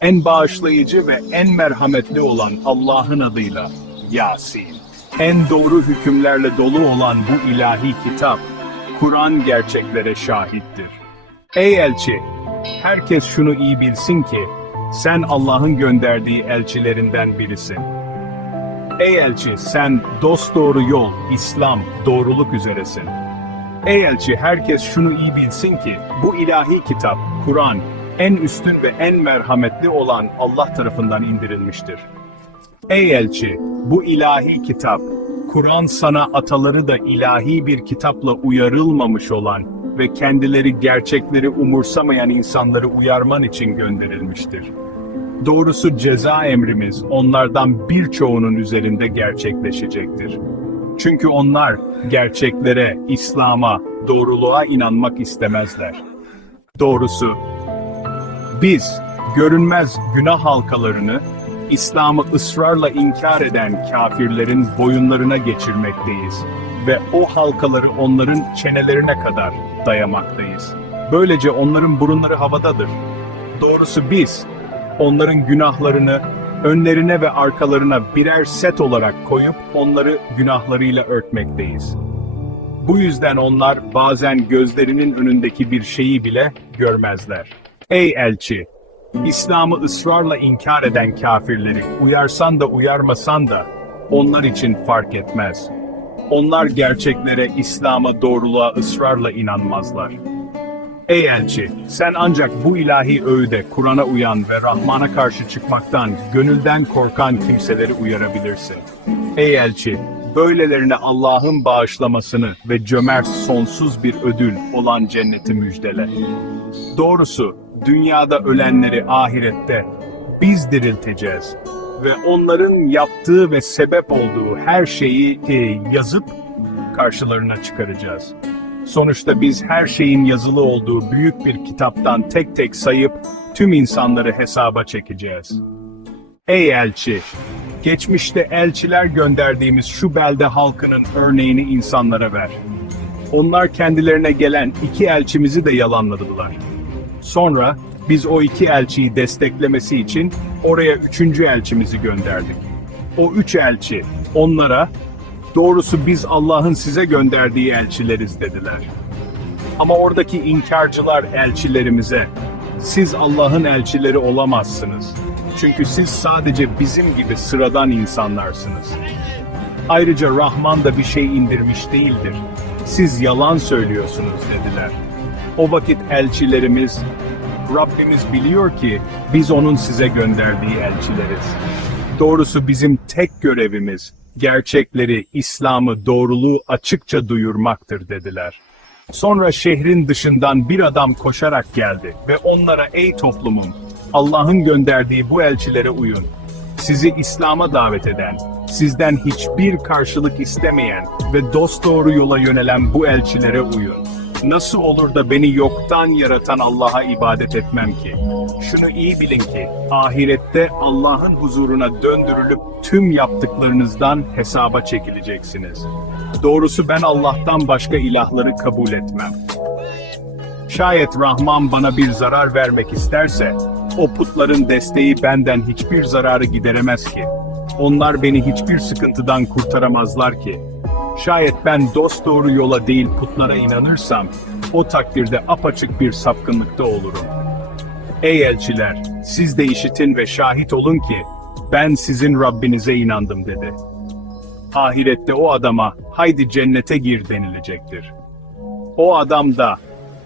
en bağışlayıcı ve en merhametli olan Allah'ın adıyla Yasin. En doğru hükümlerle dolu olan bu ilahi kitap, Kur'an gerçeklere şahittir. Ey elçi, herkes şunu iyi bilsin ki, sen Allah'ın gönderdiği elçilerinden birisin. Ey elçi, sen dosdoğru yol, İslam, doğruluk üzeresin. Ey elçi, herkes şunu iyi bilsin ki, bu ilahi kitap, Kur'an, en üstün ve en merhametli olan Allah tarafından indirilmiştir. Ey elçi, bu ilahi kitap, Kur'an sana ataları da ilahi bir kitapla uyarılmamış olan ve kendileri gerçekleri umursamayan insanları uyarman için gönderilmiştir. Doğrusu ceza emrimiz onlardan birçoğunun üzerinde gerçekleşecektir. Çünkü onlar gerçeklere, İslam'a, doğruluğa inanmak istemezler. Doğrusu biz görünmez günah halkalarını İslam'ı ısrarla inkar eden kafirlerin boyunlarına geçirmekteyiz ve o halkaları onların çenelerine kadar dayamaktayız. Böylece onların burunları havadadır. Doğrusu biz onların günahlarını önlerine ve arkalarına birer set olarak koyup onları günahlarıyla örtmekteyiz. Bu yüzden onlar bazen gözlerinin önündeki bir şeyi bile görmezler. Ey elçi! İslam'ı ısrarla inkar eden kafirleri uyarsan da uyarmasan da onlar için fark etmez. Onlar gerçeklere, İslam'a, doğruluğa ısrarla inanmazlar. Ey elçi, sen ancak bu ilahi öğüde, Kur'an'a uyan ve Rahman'a karşı çıkmaktan, gönülden korkan kimseleri uyarabilirsin. Ey elçi, böylelerine Allah'ın bağışlamasını ve cömert sonsuz bir ödül olan cenneti müjdele. Doğrusu, dünyada ölenleri ahirette biz dirilteceğiz ve onların yaptığı ve sebep olduğu her şeyi e, yazıp karşılarına çıkaracağız. Sonuçta biz her şeyin yazılı olduğu büyük bir kitaptan tek tek sayıp tüm insanları hesaba çekeceğiz. Ey elçi! Geçmişte elçiler gönderdiğimiz şu belde halkının örneğini insanlara ver. Onlar kendilerine gelen iki elçimizi de yalanladılar. Sonra biz o iki elçiyi desteklemesi için oraya üçüncü elçimizi gönderdik. O üç elçi onlara doğrusu biz Allah'ın size gönderdiği elçileriz dediler. Ama oradaki inkarcılar elçilerimize siz Allah'ın elçileri olamazsınız. Çünkü siz sadece bizim gibi sıradan insanlarsınız. Ayrıca Rahman da bir şey indirmiş değildir. Siz yalan söylüyorsunuz dediler. O vakit elçilerimiz, Rabbimiz biliyor ki biz onun size gönderdiği elçileriz. Doğrusu bizim tek görevimiz gerçekleri, İslam'ı, doğruluğu açıkça duyurmaktır dediler. Sonra şehrin dışından bir adam koşarak geldi ve onlara ey toplumum, Allah'ın gönderdiği bu elçilere uyun. Sizi İslam'a davet eden, sizden hiçbir karşılık istemeyen ve dosdoğru yola yönelen bu elçilere uyun. Nasıl olur da beni yoktan yaratan Allah'a ibadet etmem ki? Şunu iyi bilin ki, ahirette Allah'ın huzuruna döndürülüp tüm yaptıklarınızdan hesaba çekileceksiniz. Doğrusu ben Allah'tan başka ilahları kabul etmem. Şayet Rahman bana bir zarar vermek isterse, o putların desteği benden hiçbir zararı gideremez ki. Onlar beni hiçbir sıkıntıdan kurtaramazlar ki. Şayet ben dosdoğru yola değil putlara inanırsam, o takdirde apaçık bir sapkınlıkta olurum. Ey elçiler, siz de işitin ve şahit olun ki, ben sizin Rabbinize inandım dedi. Ahirette o adama, haydi cennete gir denilecektir. O adam da,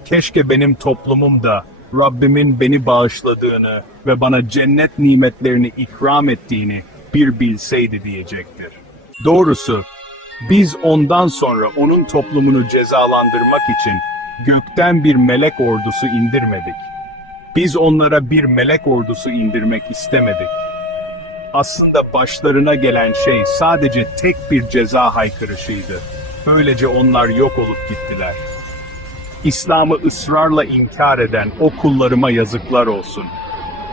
keşke benim toplumum da Rabbimin beni bağışladığını ve bana cennet nimetlerini ikram ettiğini bir bilseydi diyecektir. Doğrusu biz ondan sonra onun toplumunu cezalandırmak için gökten bir melek ordusu indirmedik. Biz onlara bir melek ordusu indirmek istemedik. Aslında başlarına gelen şey sadece tek bir ceza haykırışıydı. Böylece onlar yok olup gittiler. İslam'ı ısrarla inkar eden o kullarıma yazıklar olsun.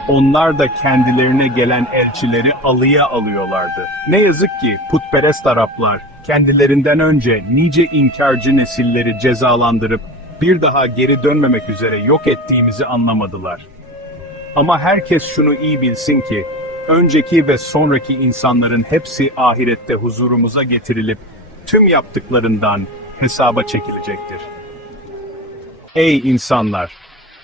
Onlar da kendilerine gelen elçileri alıya alıyorlardı. Ne yazık ki putperest Araplar kendilerinden önce nice inkarcı nesilleri cezalandırıp bir daha geri dönmemek üzere yok ettiğimizi anlamadılar. Ama herkes şunu iyi bilsin ki, önceki ve sonraki insanların hepsi ahirette huzurumuza getirilip, tüm yaptıklarından hesaba çekilecektir. Ey insanlar!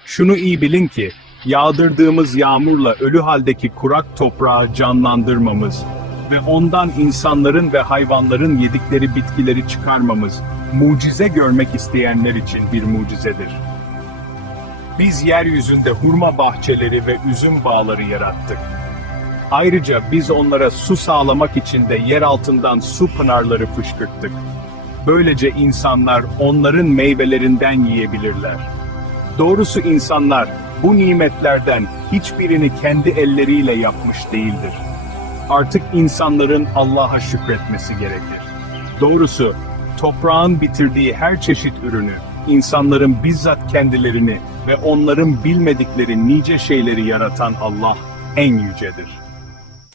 Şunu iyi bilin ki, yağdırdığımız yağmurla ölü haldeki kurak toprağı canlandırmamız ve ondan insanların ve hayvanların yedikleri bitkileri çıkarmamız, mucize görmek isteyenler için bir mucizedir. Biz yeryüzünde hurma bahçeleri ve üzüm bağları yarattık. Ayrıca biz onlara su sağlamak için de yer altından su pınarları fışkırttık. Böylece insanlar onların meyvelerinden yiyebilirler. Doğrusu insanlar bu nimetlerden hiçbirini kendi elleriyle yapmış değildir. Artık insanların Allah'a şükretmesi gerekir. Doğrusu toprağın bitirdiği her çeşit ürünü, insanların bizzat kendilerini ve onların bilmedikleri nice şeyleri yaratan Allah en yücedir.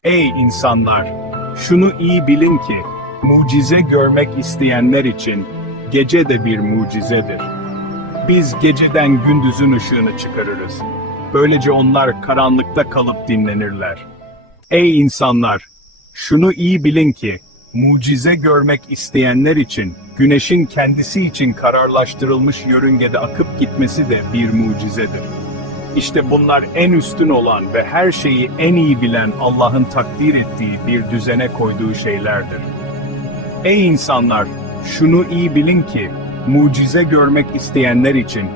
Ey insanlar! Şunu iyi bilin ki, mucize görmek isteyenler için gece de bir mucizedir. Biz geceden gündüzün ışığını çıkarırız. Böylece onlar karanlıkta kalıp dinlenirler. Ey insanlar! Şunu iyi bilin ki, mucize görmek isteyenler için, güneşin kendisi için kararlaştırılmış yörüngede akıp gitmesi de bir mucizedir. İşte bunlar en üstün olan ve her şeyi en iyi bilen Allah'ın takdir ettiği bir düzene koyduğu şeylerdir. Ey insanlar! Şunu iyi bilin ki, mucize görmek isteyenler için,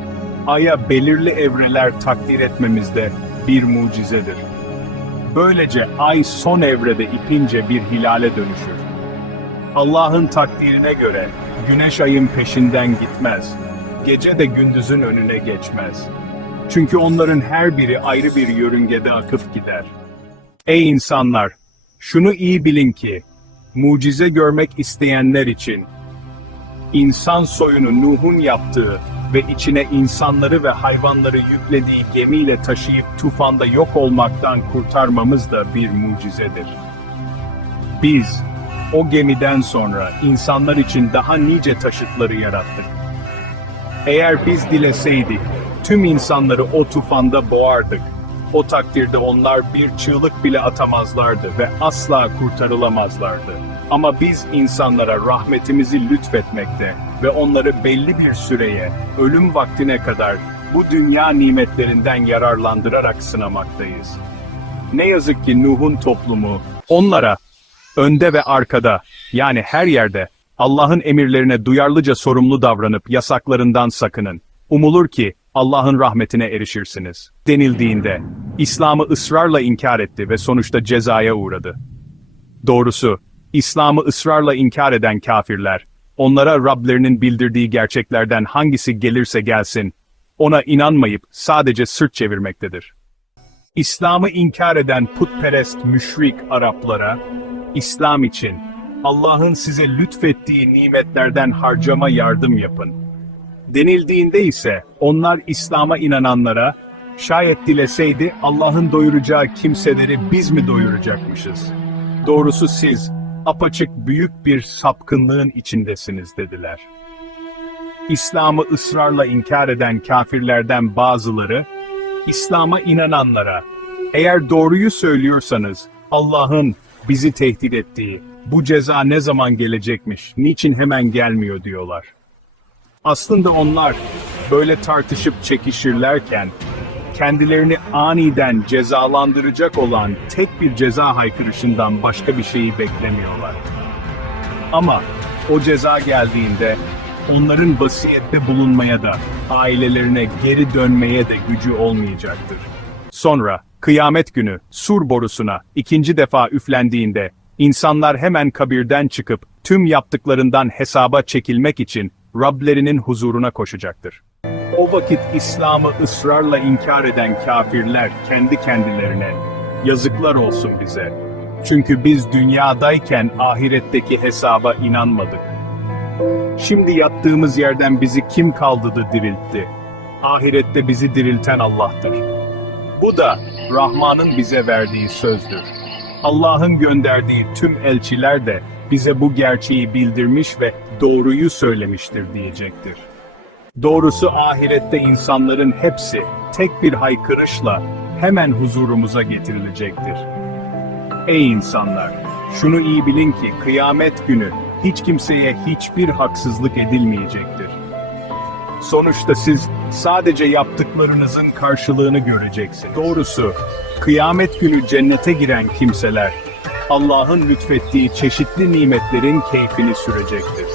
Ay'a belirli evreler takdir etmemiz de bir mucizedir. Böylece Ay son evrede ipince bir hilale dönüşür. Allah'ın takdirine göre, güneş ayın peşinden gitmez, gece de gündüzün önüne geçmez. Çünkü onların her biri ayrı bir yörüngede akıp gider. Ey insanlar! Şunu iyi bilin ki, mucize görmek isteyenler için, insan soyunu Nuh'un yaptığı ve içine insanları ve hayvanları yüklediği gemiyle taşıyıp tufanda yok olmaktan kurtarmamız da bir mucizedir. Biz, o gemiden sonra insanlar için daha nice taşıtları yarattık. Eğer biz dileseydik, tüm insanları o tufanda boğardık. O takdirde onlar bir çığlık bile atamazlardı ve asla kurtarılamazlardı. Ama biz insanlara rahmetimizi lütfetmekte ve onları belli bir süreye, ölüm vaktine kadar bu dünya nimetlerinden yararlandırarak sınamaktayız. Ne yazık ki Nuh'un toplumu onlara önde ve arkada yani her yerde Allah'ın emirlerine duyarlıca sorumlu davranıp yasaklarından sakının. Umulur ki Allah'ın rahmetine erişirsiniz. Denildiğinde İslam'ı ısrarla inkar etti ve sonuçta cezaya uğradı. Doğrusu İslam'ı ısrarla inkar eden kafirler, onlara Rablerinin bildirdiği gerçeklerden hangisi gelirse gelsin, ona inanmayıp sadece sırt çevirmektedir. İslam'ı inkar eden putperest müşrik Araplara, İslam için Allah'ın size lütfettiği nimetlerden harcama yardım yapın. Denildiğinde ise onlar İslam'a inananlara, şayet dileseydi Allah'ın doyuracağı kimseleri biz mi doyuracakmışız? Doğrusu siz, apaçık büyük bir sapkınlığın içindesiniz dediler. İslam'ı ısrarla inkar eden kafirlerden bazıları, İslam'a inananlara, eğer doğruyu söylüyorsanız, Allah'ın bizi tehdit ettiği, bu ceza ne zaman gelecekmiş, niçin hemen gelmiyor diyorlar. Aslında onlar böyle tartışıp çekişirlerken, kendilerini aniden cezalandıracak olan tek bir ceza haykırışından başka bir şeyi beklemiyorlar. Ama o ceza geldiğinde onların vasiyette bulunmaya da, ailelerine geri dönmeye de gücü olmayacaktır. Sonra, kıyamet günü, sur borusuna ikinci defa üflendiğinde, insanlar hemen kabirden çıkıp, tüm yaptıklarından hesaba çekilmek için, Rablerinin huzuruna koşacaktır. O vakit İslam'ı ısrarla inkar eden kafirler kendi kendilerine, yazıklar olsun bize. Çünkü biz dünyadayken ahiretteki hesaba inanmadık. Şimdi yattığımız yerden bizi kim kaldırdı diriltti? Ahirette bizi dirilten Allah'tır. Bu da Rahman'ın bize verdiği sözdür. Allah'ın gönderdiği tüm elçiler de bize bu gerçeği bildirmiş ve doğruyu söylemiştir diyecektir. Doğrusu ahirette insanların hepsi tek bir haykırışla hemen huzurumuza getirilecektir. Ey insanlar! Şunu iyi bilin ki kıyamet günü hiç kimseye hiçbir haksızlık edilmeyecektir. Sonuçta siz sadece yaptıklarınızın karşılığını göreceksiniz. Doğrusu kıyamet günü cennete giren kimseler Allah'ın lütfettiği çeşitli nimetlerin keyfini sürecektir.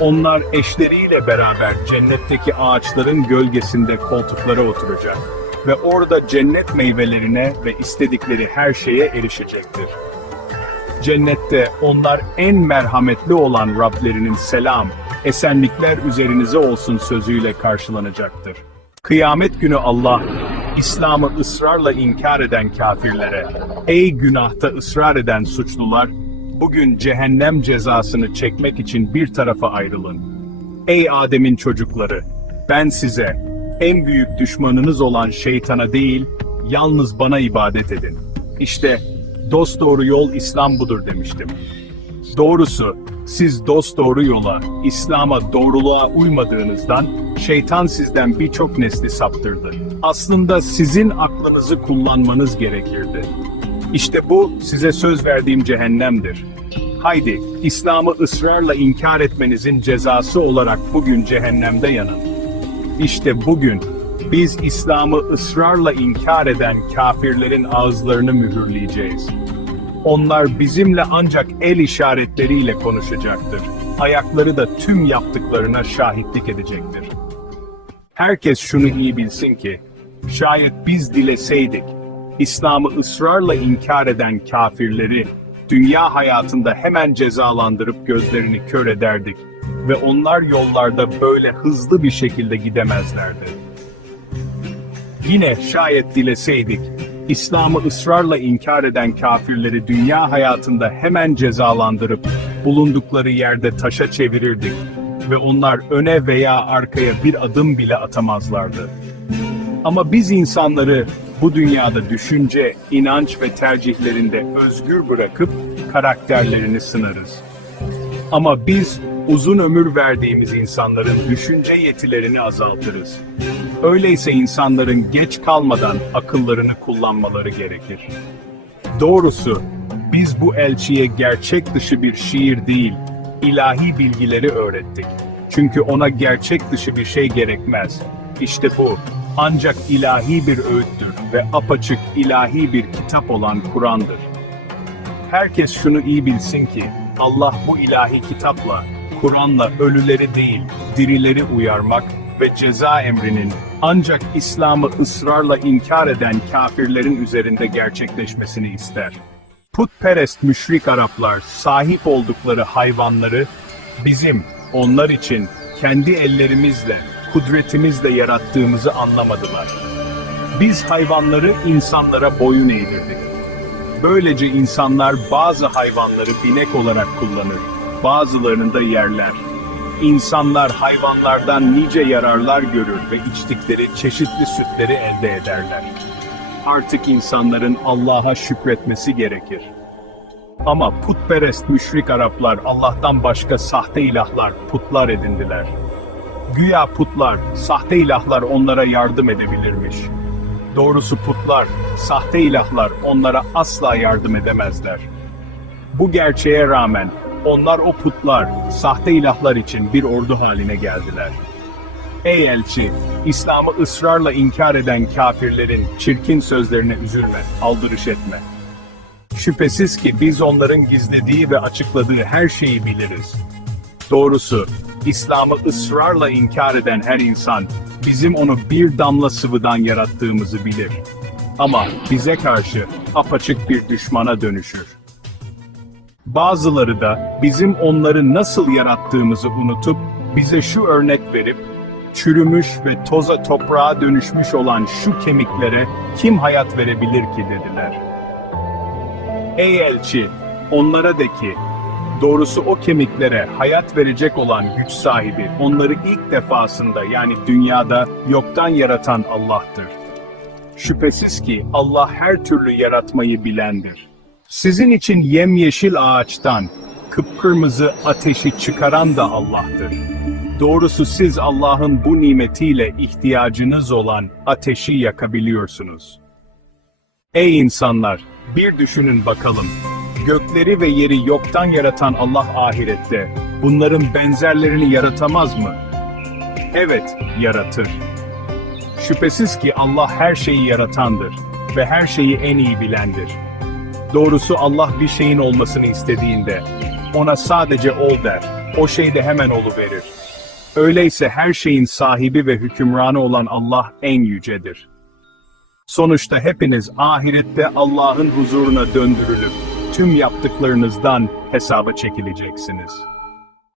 Onlar eşleriyle beraber cennetteki ağaçların gölgesinde koltuklara oturacak ve orada cennet meyvelerine ve istedikleri her şeye erişecektir. Cennette onlar en merhametli olan Rablerinin selam, esenlikler üzerinize olsun sözüyle karşılanacaktır. Kıyamet günü Allah, İslam'ı ısrarla inkar eden kafirlere, ey günahta ısrar eden suçlular, bugün cehennem cezasını çekmek için bir tarafa ayrılın. Ey Adem'in çocukları, ben size, en büyük düşmanınız olan şeytana değil, yalnız bana ibadet edin. İşte, dosdoğru yol İslam budur demiştim. Doğrusu, siz dosdoğru yola, İslam'a doğruluğa uymadığınızdan, şeytan sizden birçok nesli saptırdı. Aslında sizin aklınızı kullanmanız gerekirdi. İşte bu, size söz verdiğim cehennemdir. Haydi, İslam'ı ısrarla inkar etmenizin cezası olarak bugün cehennemde yanın. İşte bugün, biz İslam'ı ısrarla inkar eden kafirlerin ağızlarını mühürleyeceğiz. Onlar bizimle ancak el işaretleriyle konuşacaktır. Ayakları da tüm yaptıklarına şahitlik edecektir. Herkes şunu iyi bilsin ki, şayet biz dileseydik, İslam'ı ısrarla inkar eden kafirleri, dünya hayatında hemen cezalandırıp gözlerini kör ederdik ve onlar yollarda böyle hızlı bir şekilde gidemezlerdi. Yine şayet dileseydik, İslam'ı ısrarla inkar eden kafirleri dünya hayatında hemen cezalandırıp bulundukları yerde taşa çevirirdik ve onlar öne veya arkaya bir adım bile atamazlardı. Ama biz insanları bu dünyada düşünce, inanç ve tercihlerinde özgür bırakıp karakterlerini sınarız. Ama biz uzun ömür verdiğimiz insanların düşünce yetilerini azaltırız. Öyleyse insanların geç kalmadan akıllarını kullanmaları gerekir. Doğrusu biz bu elçiye gerçek dışı bir şiir değil, ilahi bilgileri öğrettik. Çünkü ona gerçek dışı bir şey gerekmez. İşte bu ancak ilahi bir öğüttür ve apaçık ilahi bir kitap olan Kur'an'dır. Herkes şunu iyi bilsin ki Allah bu ilahi kitapla, Kur'an'la ölüleri değil, dirileri uyarmak ve ceza emrinin ancak İslam'ı ısrarla inkar eden kafirlerin üzerinde gerçekleşmesini ister. Putperest müşrik Araplar sahip oldukları hayvanları bizim onlar için kendi ellerimizle, kudretimizle yarattığımızı anlamadılar. Biz hayvanları insanlara boyun eğdirdik. Böylece insanlar bazı hayvanları binek olarak kullanır, bazılarını da yerler. İnsanlar hayvanlardan nice yararlar görür ve içtikleri çeşitli sütleri elde ederler. Artık insanların Allah'a şükretmesi gerekir. Ama putperest müşrik Araplar Allah'tan başka sahte ilahlar, putlar edindiler. Güya putlar, sahte ilahlar onlara yardım edebilirmiş. Doğrusu putlar, sahte ilahlar onlara asla yardım edemezler. Bu gerçeğe rağmen onlar o putlar, sahte ilahlar için bir ordu haline geldiler. Ey elçi, İslam'ı ısrarla inkar eden kafirlerin çirkin sözlerine üzülme, aldırış etme. Şüphesiz ki biz onların gizlediği ve açıkladığı her şeyi biliriz. Doğrusu, İslam'ı ısrarla inkar eden her insan, bizim onu bir damla sıvıdan yarattığımızı bilir. Ama bize karşı apaçık bir düşmana dönüşür. Bazıları da bizim onları nasıl yarattığımızı unutup bize şu örnek verip çürümüş ve toza toprağa dönüşmüş olan şu kemiklere kim hayat verebilir ki dediler. Ey elçi, onlara de ki, doğrusu o kemiklere hayat verecek olan güç sahibi, onları ilk defasında yani dünyada yoktan yaratan Allah'tır. Şüphesiz ki Allah her türlü yaratmayı bilendir. Sizin için yemyeşil ağaçtan kıpkırmızı ateşi çıkaran da Allah'tır. Doğrusu siz Allah'ın bu nimetiyle ihtiyacınız olan ateşi yakabiliyorsunuz. Ey insanlar, bir düşünün bakalım. Gökleri ve yeri yoktan yaratan Allah ahirette, bunların benzerlerini yaratamaz mı? Evet, yaratır. Şüphesiz ki Allah her şeyi yaratandır ve her şeyi en iyi bilendir. Doğrusu Allah bir şeyin olmasını istediğinde, ona sadece ol der, o şey de hemen oluverir. Öyleyse her şeyin sahibi ve hükümranı olan Allah en yücedir. Sonuçta hepiniz ahirette Allah'ın huzuruna döndürülüp, tüm yaptıklarınızdan hesaba çekileceksiniz.